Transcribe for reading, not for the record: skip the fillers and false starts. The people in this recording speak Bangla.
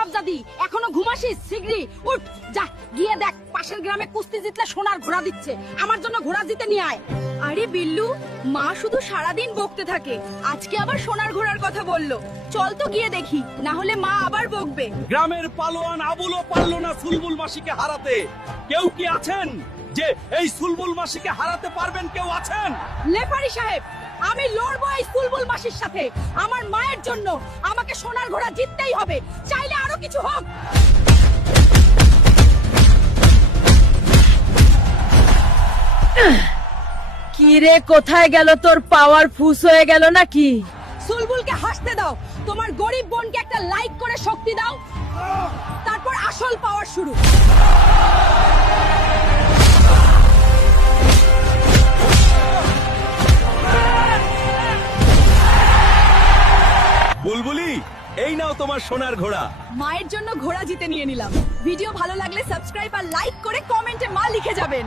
নবাবজাদি এখনো ঘুমাসিস? শিগগিরই উঠ, যা গিয়ে দেখ পাশের গ্রামে কুস্তি জিতলে সোনার ঘোড়া দিচ্ছে। আমার জন্য ঘোড়া জিতে নিয়ে আয়। আরে বিল্লু, মা শুধু সারাদিন বকতে থাকে, আজকে আবার সোনার ঘোড়ার কথা বললো। চল তো গিয়ে দেখি, না হলে মা আবার বকবে। গ্রামের পালোয়ান আবুলও পারল না সুলবুল মাসিকে হারাতে। কেউ কি আছেন যে এই সুলবুল মাসিকে হারাতে পারবেন? কেউ আছেন? লেফারি সাহেব, আমি লড়বো এই সুলবুল মাসির সাথে। আমার মায়ের জন্য আমাকে সোনার ঘোড়া জিততেই হবে, চাইলে আরো কিছু হোক। কি রে, কোথায় গেল তোর পাওয়ার? ফুস হয়ে গেল নাকি? সুলবুলকে হাসতে দাও, তোমার গরিব বোনকে একটা লাইক করে শক্তি দাও, তারপর আসল পাওয়ার শুরু। বুলবুলি, এই নাও তোমার সোনার ঘোড়া। মায়ের জন্য ঘোড়া জিতে নিয়ে নিলাম। ভিডিও ভালো লাগলে সাবস্ক্রাইব আর লাইক করে কমেন্টে মা লিখে যাবেন।